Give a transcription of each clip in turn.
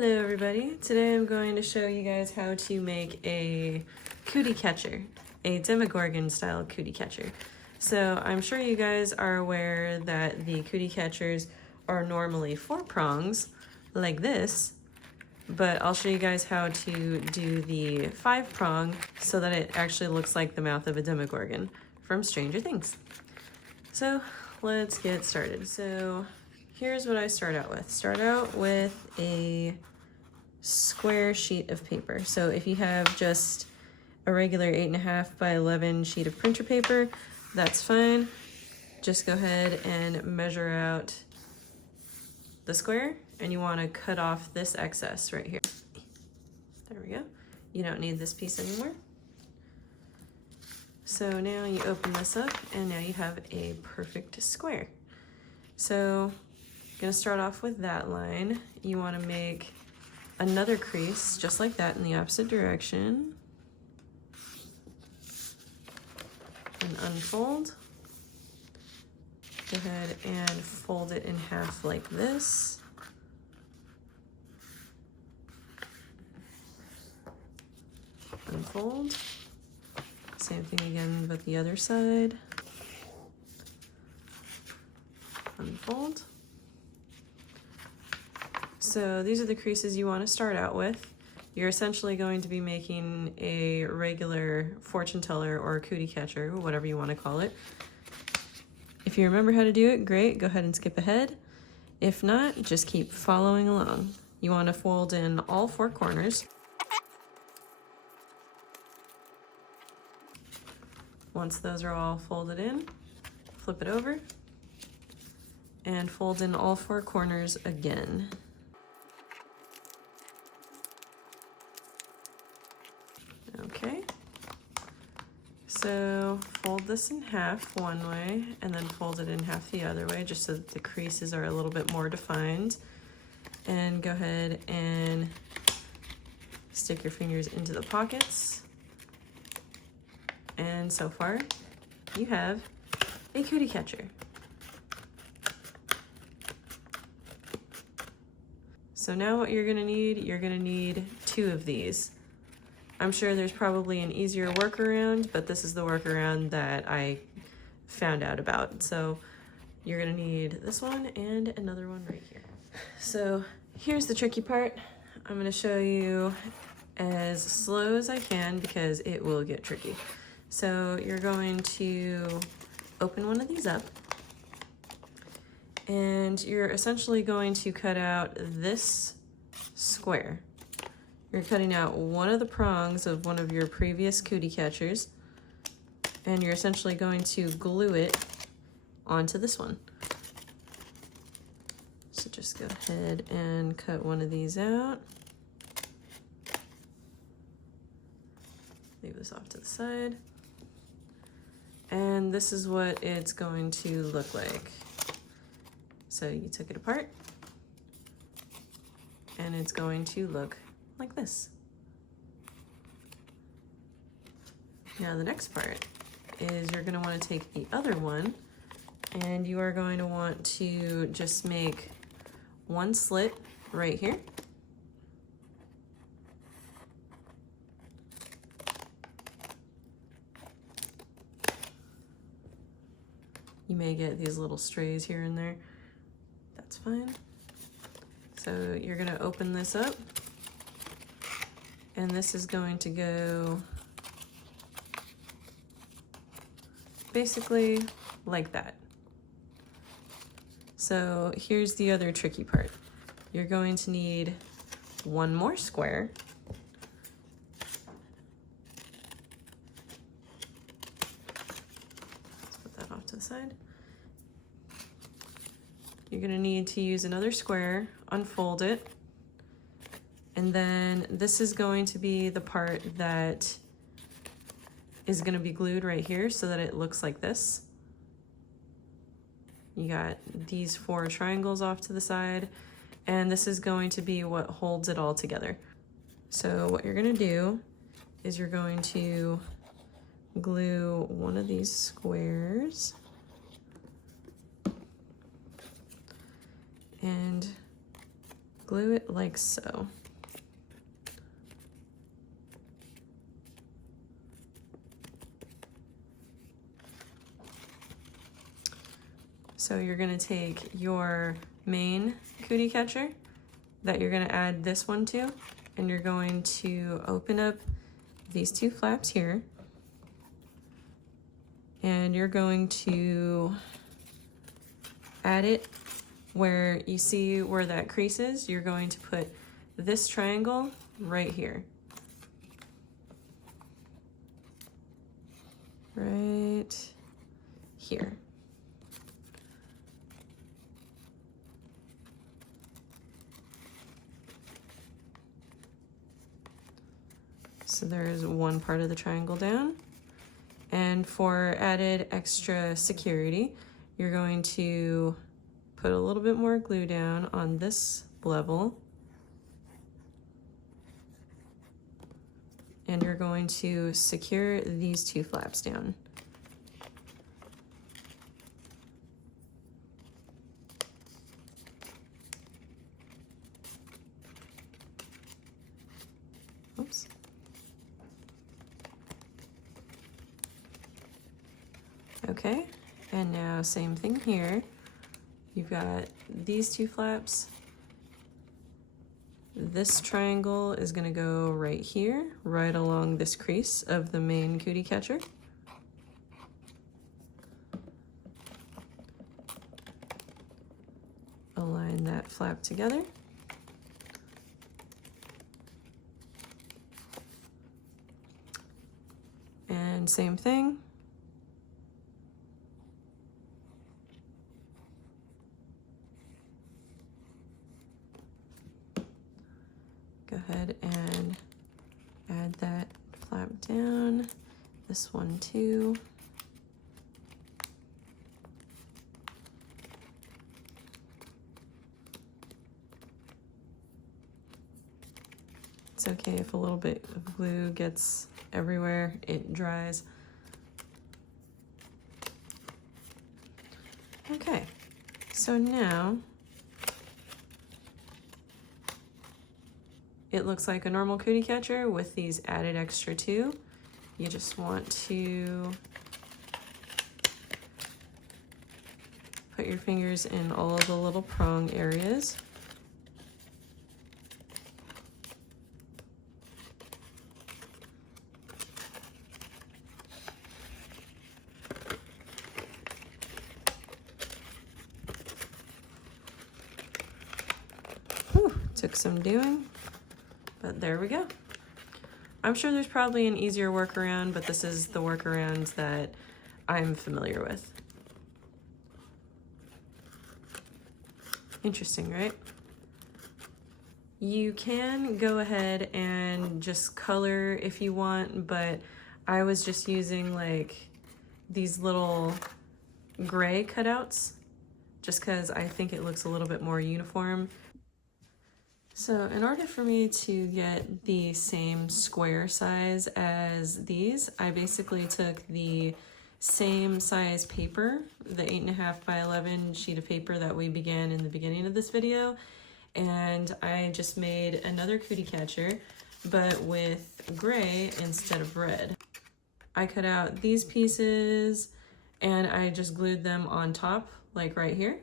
Hello everybody, today I'm going to show you guys how to make a cootie catcher, a Demogorgon style cootie catcher. So I'm sure you guys are aware that the cootie catchers are normally 4 prongs like this, but I'll show you guys how to do the 5 prong so that it actually looks like the mouth of a Demogorgon from Stranger Things. So let's get started. So here's what I start out with. Start out with a square sheet of paper. So if you have just a regular 8.5 by 11 sheet of printer paper, that's fine. Just go ahead and measure out the square, and you want to cut off this excess right here. There we go. You don't need this piece anymore. So now you open this up, and now you have a perfect square. So gonna start off with that line. You want to make another crease just like that in the opposite direction and unfold. Go ahead and fold it in half like this. Unfold. Same thing again but the other side. Unfold. So these are the creases you want to start out with. You're essentially going to be making a regular fortune teller or a cootie catcher, or whatever you want to call it. If you remember how to do it, great, go ahead and skip ahead. If not, just keep following along. You want to fold in all 4 corners. Once those are all folded in, flip it over and fold in all 4 corners again. Okay, so fold this in half one way and then fold it in half the other way, just so that the creases are a little bit more defined. And go ahead and stick your fingers into the pockets. And so far, you have a cootie catcher. So now what you're gonna need 2 of these. I'm sure there's probably an easier workaround, but this is the workaround that I found out about. So you're gonna need this one and another one right here. So here's the tricky part. I'm gonna show you as slow as I can because it will get tricky. So you're going to open one of these up, and you're essentially going to cut out this square. You're cutting out one of the prongs of one of your previous cootie catchers, and you're essentially going to glue it onto this one. So just go ahead and cut one of these out. Leave this off to the side. And this is what it's going to look like. So you took it apart, and it's going to look like this. Now the next part is you're going to want to take the other one, and you are going to want to just make one slit right here. You may get these little strays here and there. That's fine. So you're going to open this up, and this is going to go basically like that. So here's the other tricky part. You're going to need one more square. Let's put that off to the side. You're going to need to use another square, unfold it, and then this is going to be the part that is going to be glued right here so that it looks like this. You got these 4 triangles off to the side, and this is going to be what holds it all together. So what you're going to do is you're going to glue one of these squares and glue it like so. So you're gonna take your main cootie catcher that you're gonna add this one to, and you're going to open up these two flaps here, and you're going to add it where you see where that crease is. You're going to put this triangle right here. Right here. So there's one part of the triangle down. And for added extra security, you're going to put a little bit more glue down on this level. And you're going to secure these two flaps down. Oops. Okay, and now same thing here. You've got these two flaps. This triangle is gonna go right here, right along this crease of the main cootie catcher. Align that flap together. And same thing. Go ahead and add that flap down, this one too. It's okay if a little bit of glue gets everywhere, it dries. Okay, so now it looks like a normal cootie catcher with these added extra two. You just want to put your fingers in all of the little prong areas. Whew, took some doing. But there we go. I'm sure there's probably an easier workaround, but this is the workaround that I'm familiar with. Interesting, right? You can go ahead and just color if you want, but I was just using like these little gray cutouts just because I think it looks a little bit more uniform. So in order for me to get the same square size as these, I basically took the same size paper, the 8.5 by 11 sheet of paper that we began in the beginning of this video, and I just made another cootie catcher, but with gray instead of red. I cut out these pieces and I just glued them on top, like right here.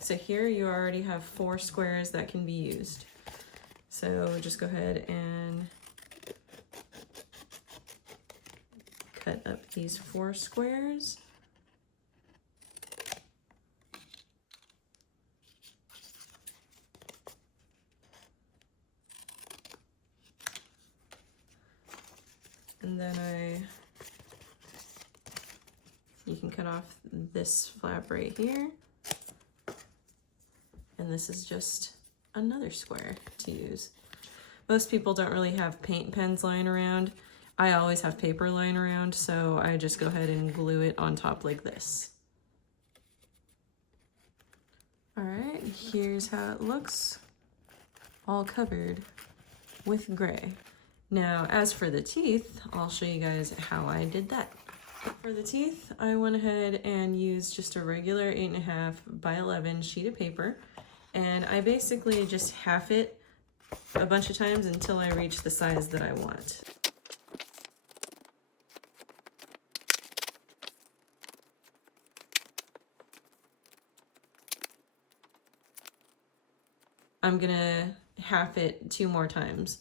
So here you already have 4 squares that can be used. So just go ahead and cut up these 4 squares. And then you can cut off this flap right here. And this is just another square to use. Most people don't really have paint pens lying around. I always have paper lying around, so I just go ahead and glue it on top like this. All right, here's how it looks, all covered with gray. Now, as for the teeth, I'll show you guys how I did that. For the teeth, I went ahead and used just a regular 8.5 by 11 sheet of paper, and I basically just half it a bunch of times until I reach the size that I want. I'm gonna half it 2 more times.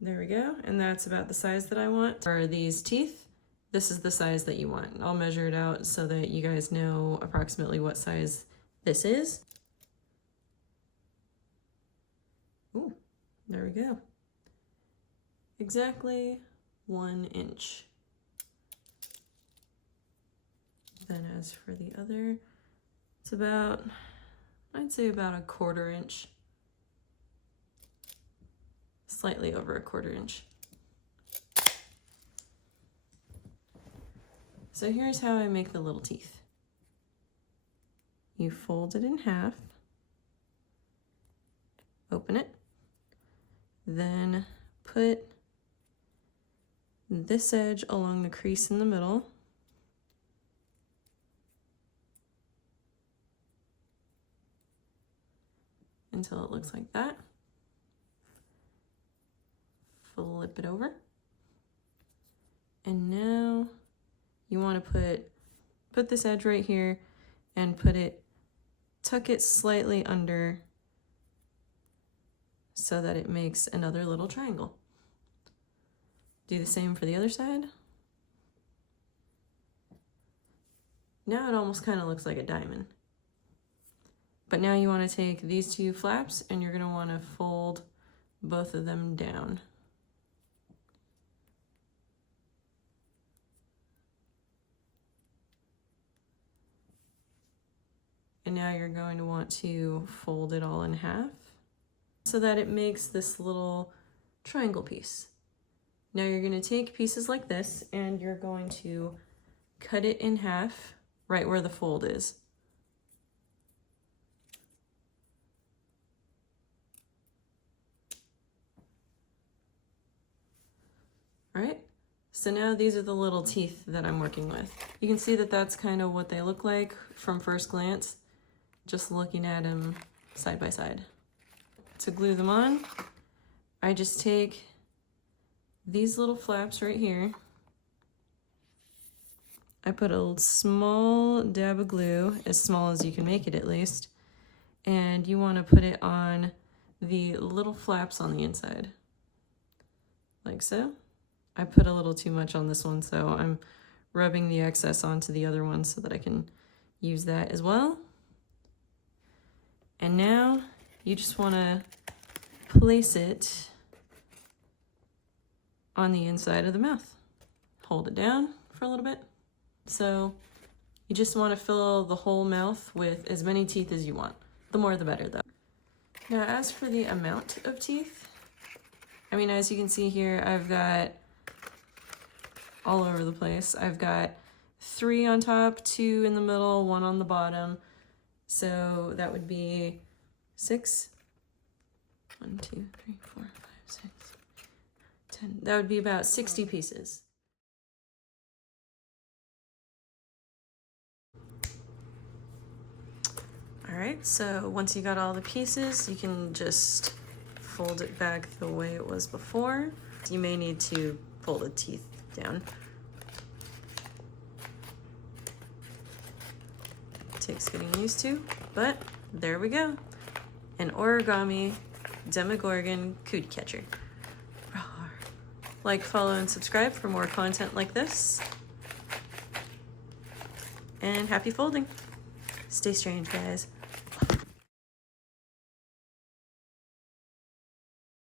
There we go, and that's about the size that I want. For these teeth, this is the size that you want. I'll measure it out so that you guys know approximately what size this is. Ooh, there we go. Exactly 1 inch. Then as for the other, it's about, I'd say about a 1/4 inch. Slightly over a 1/4 inch. So here's how I make the little teeth. You fold it in half, open it, then put this edge along the crease in the middle, until it looks like that. Flip it over, and now you want to put this edge right here and tuck it slightly under so that it makes another little triangle. Do the same for the other side. Now it almost kind of looks like a diamond. But now you want to take these 2 flaps and you're going to want to fold both of them down. And now you're going to want to fold it all in half so that it makes this little triangle piece. Now you're going to take pieces like this and you're going to cut it in half right where the fold is. All right, so now these are the little teeth that I'm working with. You can see that that's kind of what they look like from first glance, just looking at them side by side. To glue them on, I just take these little flaps right here. I put a small dab of glue, as small as you can make it at least, and you want to put it on the little flaps on the inside, like so. I put a little too much on this one, so I'm rubbing the excess onto the other one so that I can use that as well. And now you just want to place it on the inside of the mouth. Hold it down for a little bit. So you just want to fill the whole mouth with as many teeth as you want. The more the better though. Now as for the amount of teeth, I mean, as you can see here, I've got all over the place. I've got 3 on top, 2 in the middle, 1 on the bottom. So that would be 6. 1, 2, 3, 4, 5, 6, 10. That would be about 60 pieces. All right, so once you got all the pieces, you can just fold it back the way it was before. You may need to pull the teeth down. Takes getting used to, but there we go. An Origami Demogorgon Cootie Catcher. Like, follow, and subscribe for more content like this. And happy folding. Stay strange, guys.